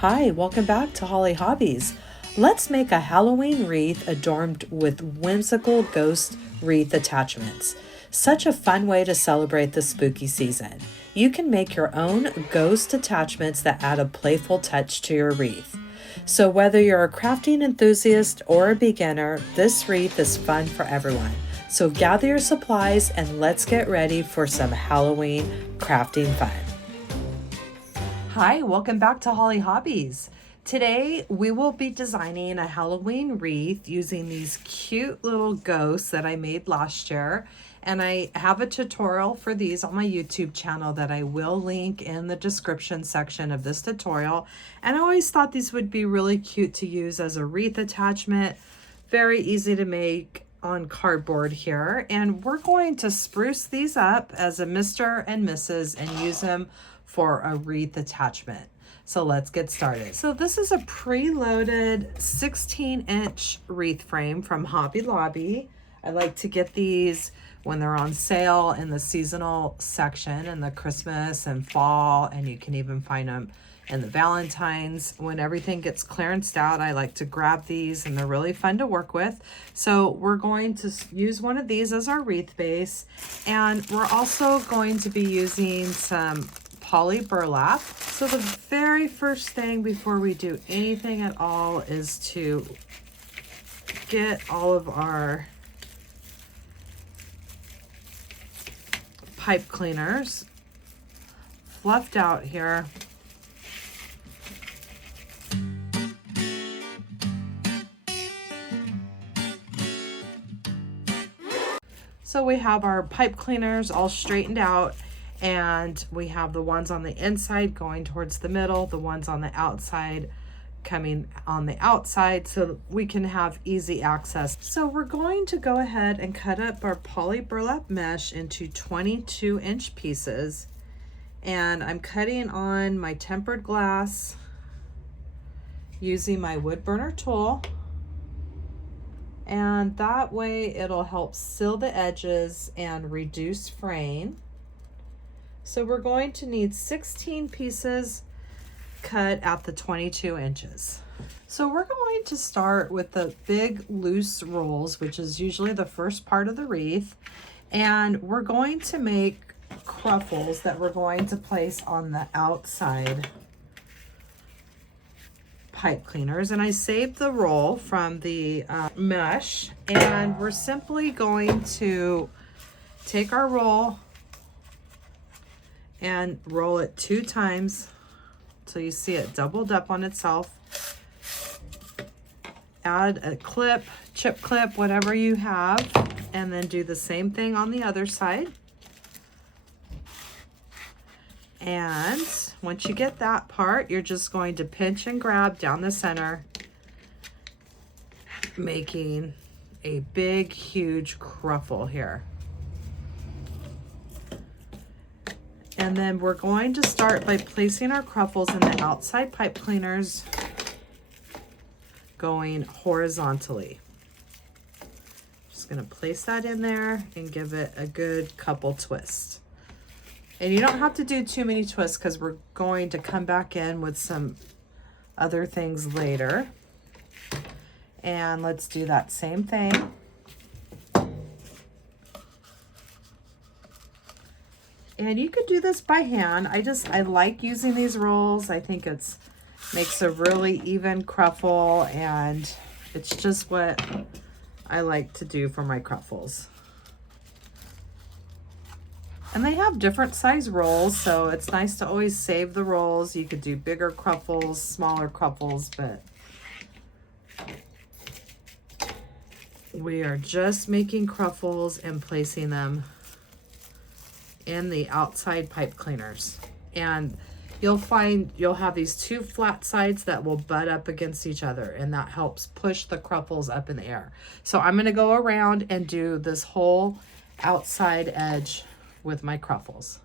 Hi, welcome back to Hollie Hobbies. Let's make a Halloween wreath adorned with whimsical ghost wreath attachments. Such a fun way to celebrate the spooky season. You can make your own ghost attachments that add a playful touch to your wreath. So whether you're a crafting enthusiast or a beginner, this wreath is fun for everyone. So gather your supplies and let's get ready for some Halloween crafting fun. Hi, welcome back to Hollie Hobbies. Today we will be designing a Halloween wreath using these cute little ghosts that I made last year. And I have a tutorial for these on my YouTube channel that I will link in the description section of this tutorial. And I always thought these would be really cute to use as a wreath attachment. Very easy to make on cardboard here. And we're going to spruce these up as a Mr. and Mrs. and use them for a wreath attachment. So let's get started. So this is a preloaded 16-inch wreath frame from Hobby Lobby. I like to get these when they're on sale in the seasonal section in the Christmas and fall, and you can even find them in the Valentine's. When everything gets clearanced out, I like to grab these and they're really fun to work with. So we're going to use one of these as our wreath base, and we're also going to be using some poly burlap. So the very first thing before we do anything at all is to get all of our pipe cleaners fluffed out here. So we have our pipe cleaners all straightened out, and we have the ones on the inside going towards the middle, the ones on the outside coming on the outside, so we can have easy access. So we're going to go ahead and cut up our poly burlap mesh into 22-inch pieces, and I'm cutting on my tempered glass using my wood burner tool, and that way it'll help seal the edges and reduce fraying. So we're going to need 16 pieces cut at the 22 inches. So we're going to start with the big loose rolls, which is usually the first part of the wreath. And we're going to make cruffles that we're going to place on the outside pipe cleaners. And I saved the roll from the mesh, and we're simply going to take our roll and roll it 2 times till you see it doubled up on itself. Add a clip, chip clip, whatever you have, and then do the same thing on the other side. And once you get that part, you're just going to pinch and grab down the center, making a big, huge cruffle here. And then we're going to start by placing our cruffles in the outside pipe cleaners, going horizontally. Just gonna place that in there and give it a good couple twists. And you don't have to do too many twists because we're going to come back in with some other things later. And let's do that same thing. And you could do this by hand. I like using these rolls. I think makes a really even cruffle, and it's just what I like to do for my cruffles. And they have different size rolls, so it's nice to always save the rolls. You could do bigger cruffles, smaller cruffles, but we are just making cruffles and placing them in the outside pipe cleaners. And you'll find you'll have these 2 flat sides that will butt up against each other, and that helps push the cruffles up in the air. So I'm going to go around and do this whole outside edge with my cruffles.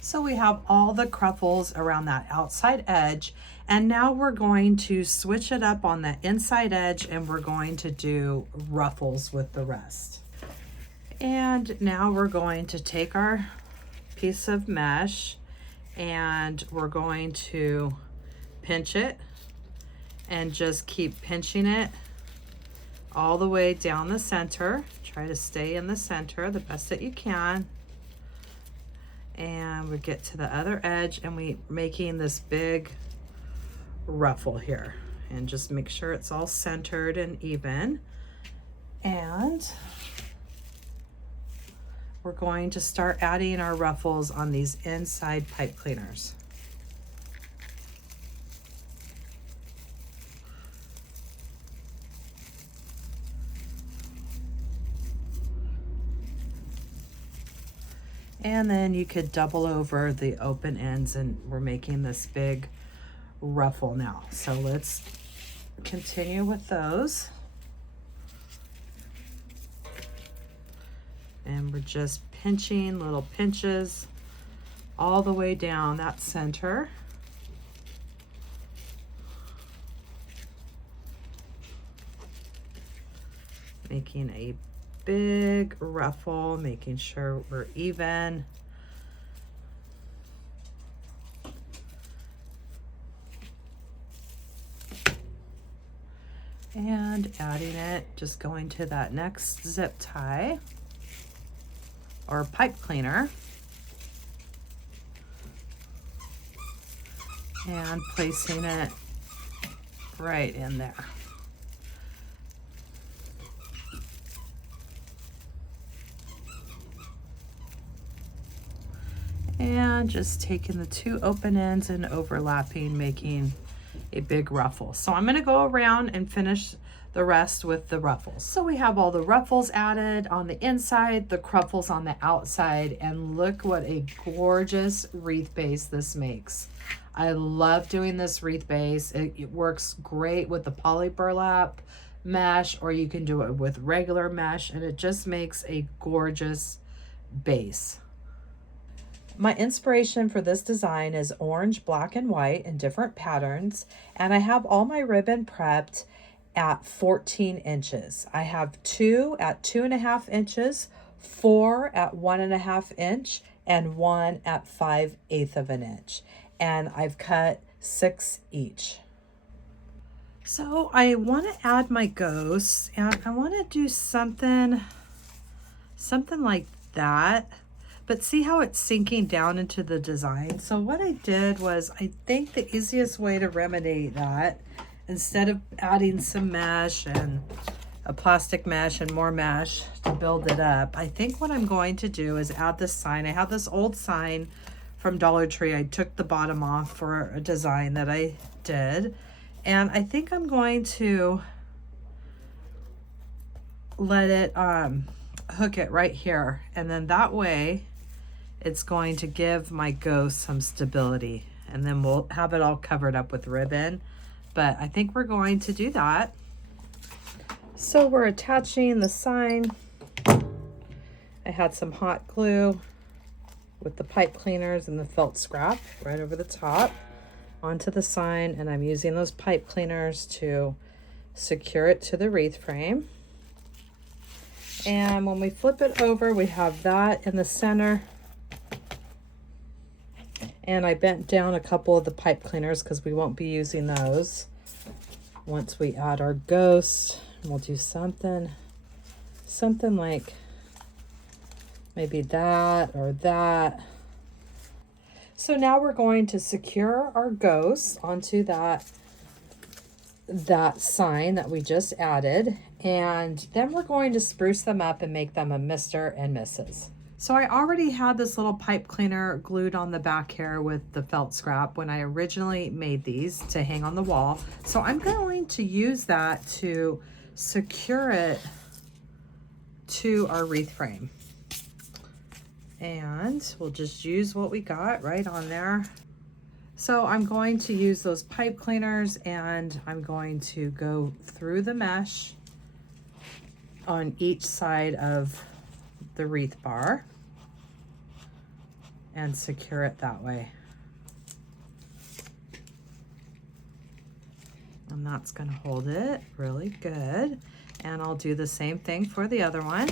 So we have all the cruffles around that outside edge, and now we're going to switch it up on the inside edge, and we're going to do ruffles with the rest. And now we're going to take our piece of mesh and we're going to pinch it and just keep pinching it all the way down the center. Try to stay in the center the best that you can. And we get to the other edge and we're making this big ruffle here. And just make sure it's all centered and even. And we're going to start adding our ruffles on these inside pipe cleaners. And then you could double over the open ends and we're making this big ruffle now. So let's continue with those. And we're just pinching little pinches all the way down that center. Making a big ruffle, making sure we're even. And adding it, just going to that next zip tie or pipe cleaner and placing it right in there. And just taking the two open ends and overlapping, making a big ruffle. So I'm gonna go around and finish the rest with the ruffles. So we have all the ruffles added on the inside, the cruffles on the outside, and look what a gorgeous wreath base this makes. I love doing this wreath base. It works great with the poly burlap mesh, or you can do it with regular mesh, and it just makes a gorgeous base. My inspiration for this design is orange, black, and white in different patterns, and I have all my ribbon prepped at 14 inches. I have 2 at 2.5 inches, 4 at 1.5 inch, and 1 at 5/8 of an inch. And I've cut 6 each. So I want to add my ghosts, and I want to do something like that. But see how it's sinking down into the design? So what I did was, I think the easiest way to remedy that, instead of adding some mesh and a plastic mesh and more mesh to build it up, I think what I'm going to do is add this sign. I have this old sign from Dollar Tree. I took the bottom off for a design that I did. And I think I'm going to let it hook it right here. And then that way, it's going to give my ghost some stability, and then we'll have it all covered up with ribbon. But I think we're going to do that. So we're attaching the sign. I had some hot glue with the pipe cleaners and the felt scrap right over the top onto the sign, and I'm using those pipe cleaners to secure it to the wreath frame. And when we flip it over, we have that in the center. And I bent down a couple of the pipe cleaners because we won't be using those once we add our ghost. We'll do something like maybe that or that. So now we're going to secure our ghosts onto that sign that we just added, and then we're going to spruce them up and make them a Mr. and Mrs. So I already had this little pipe cleaner glued on the back here with the felt scrap when I originally made these to hang on the wall. So I'm going to use that to secure it to our wreath frame. And we'll just use what we got right on there. So I'm going to use those pipe cleaners, and I'm going to go through the mesh on each side of the wreath bar and secure it that way. And that's going to hold it really good. And I'll do the same thing for the other one.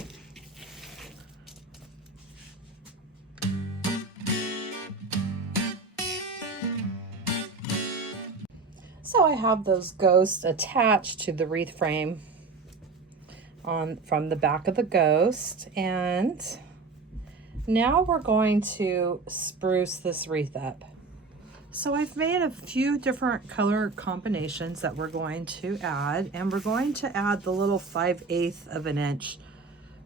I have those ghosts attached to the wreath frame from the back of the ghost, and now we're going to spruce this wreath up. So I've made a few different color combinations that we're going to add, and we're going to add the little 5/8 of an inch,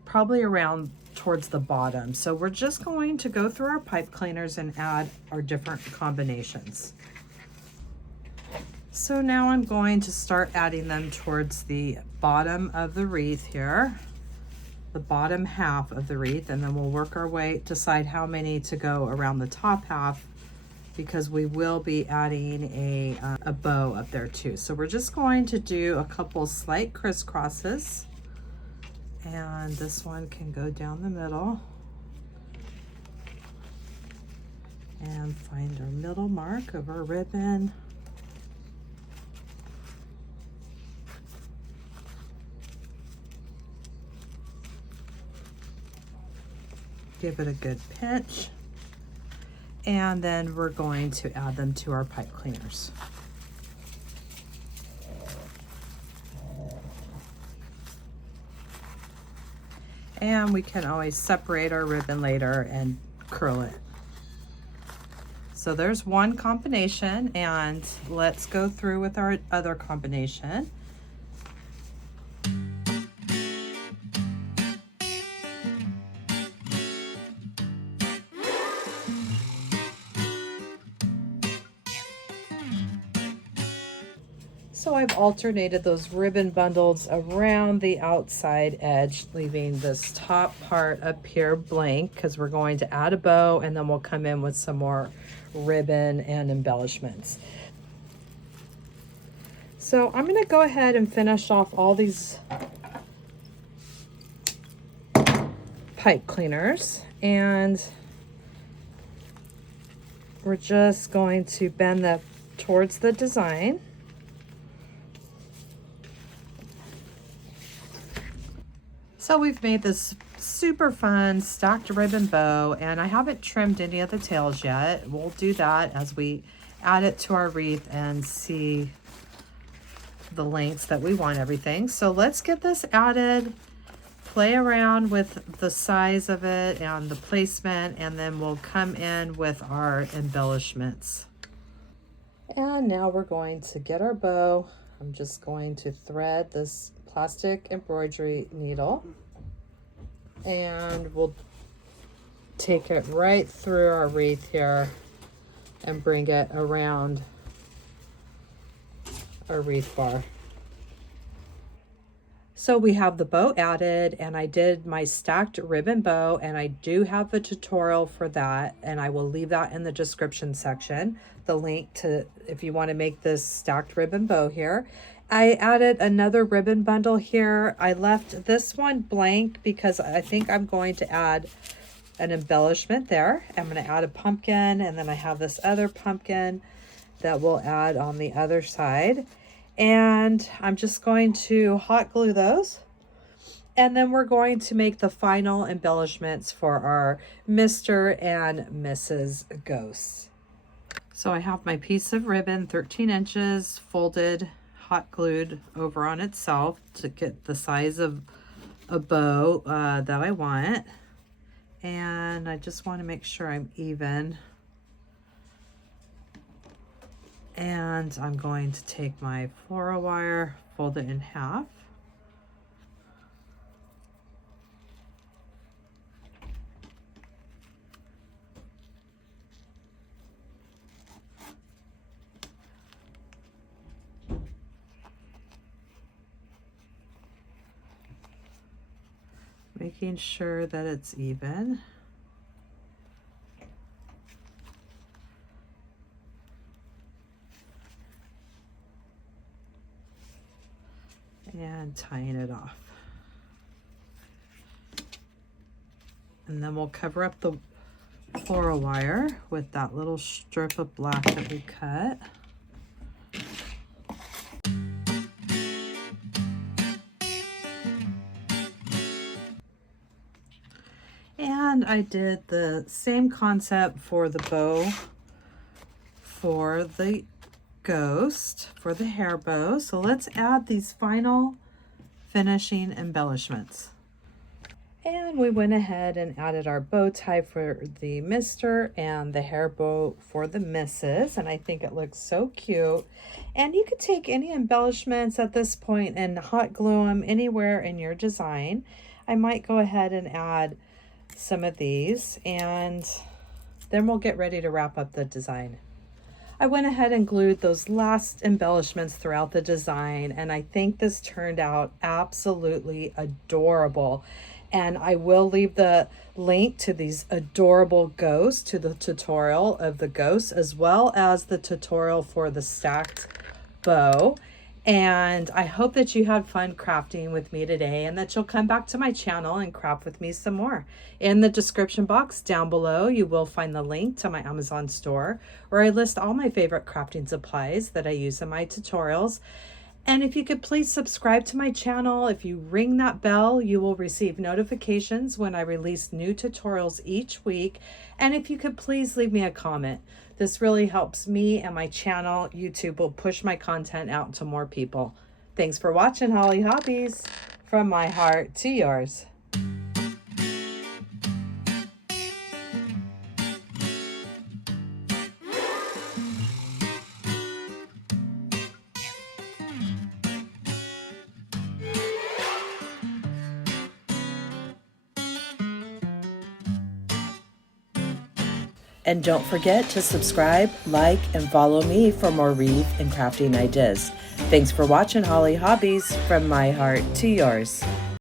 probably around towards the bottom. So we're just going to go through our pipe cleaners and add our different combinations. So now I'm going to start adding them towards the bottom of the wreath here, the bottom half of the wreath, and then we'll work our way, decide how many to go around the top half, because we will be adding a bow up there too. So we're just going to do a couple slight crisscrosses, and this one can go down the middle and find our middle mark of our ribbon. Give it a good pinch, and then we're going to add them to our pipe cleaners. And we can always separate our ribbon later and curl it. So there's one combination, and let's go through with our other combination. So I've alternated those ribbon bundles around the outside edge, leaving this top part up here blank, because we're going to add a bow, and then we'll come in with some more ribbon and embellishments. So I'm going to go ahead and finish off all these pipe cleaners, and we're just going to bend that towards the design. So we've made this super fun stacked ribbon bow, and I haven't trimmed any of the tails yet. We'll do that as we add it to our wreath and see the lengths that we want everything. So let's get this added, play around with the size of it and the placement, and then we'll come in with our embellishments. And now we're going to get our bow. I'm just going to thread this plastic embroidery needle, and we'll take it right through our wreath here and bring it around our wreath bar. So we have the bow added, and I did my stacked ribbon bow, and I do have a tutorial for that, and I will leave that in the description section, the link to if you want to make this stacked ribbon bow here. I added another ribbon bundle here. I left this one blank because I think I'm going to add an embellishment there. I'm going to add a pumpkin, and then I have this other pumpkin that we'll add on the other side. And I'm just going to hot glue those. And then we're going to make the final embellishments for our Mr. and Mrs. Ghosts. So I have my piece of ribbon, 13 inches, folded, hot glued over on itself to get the size of a bow that I want. And I just want to make sure I'm even. And I'm going to take my floral wire, fold it in half. Making sure that it's even. And tying it off. And then we'll cover up the floral wire with that little strip of black that we cut. And I did the same concept for the bow for the ghost for the hair bow. So let's add these final finishing embellishments. And we went ahead and added our bow tie for the mister and the hair bow for the missus. And I think it looks so cute. And you could take any embellishments at this point and hot glue them anywhere in your design. I might go ahead and add some of these, and then we'll get ready to wrap up the design. I went ahead and glued those last embellishments throughout the design, and I think this turned out absolutely adorable. And I will leave the link to these adorable ghosts, to the tutorial of the ghosts, as well as the tutorial for the stacked bow. And I hope that you had fun crafting with me today, and that you'll come back to my channel and craft with me some more. In the description box down below, you will find the link to my Amazon store, where I list all my favorite crafting supplies that I use in my tutorials. And if you could please subscribe to my channel. If you ring that bell, you will receive notifications when I release new tutorials each week. And if you could please leave me a comment. This really helps me and my channel. YouTube will push my content out to more people. Thanks for watching, Hollie Hobbies. From my heart to yours. And don't forget to subscribe, like, and follow me for more wreath and crafting ideas. Thanks for watching, Hollie Hobbies. From my heart to yours.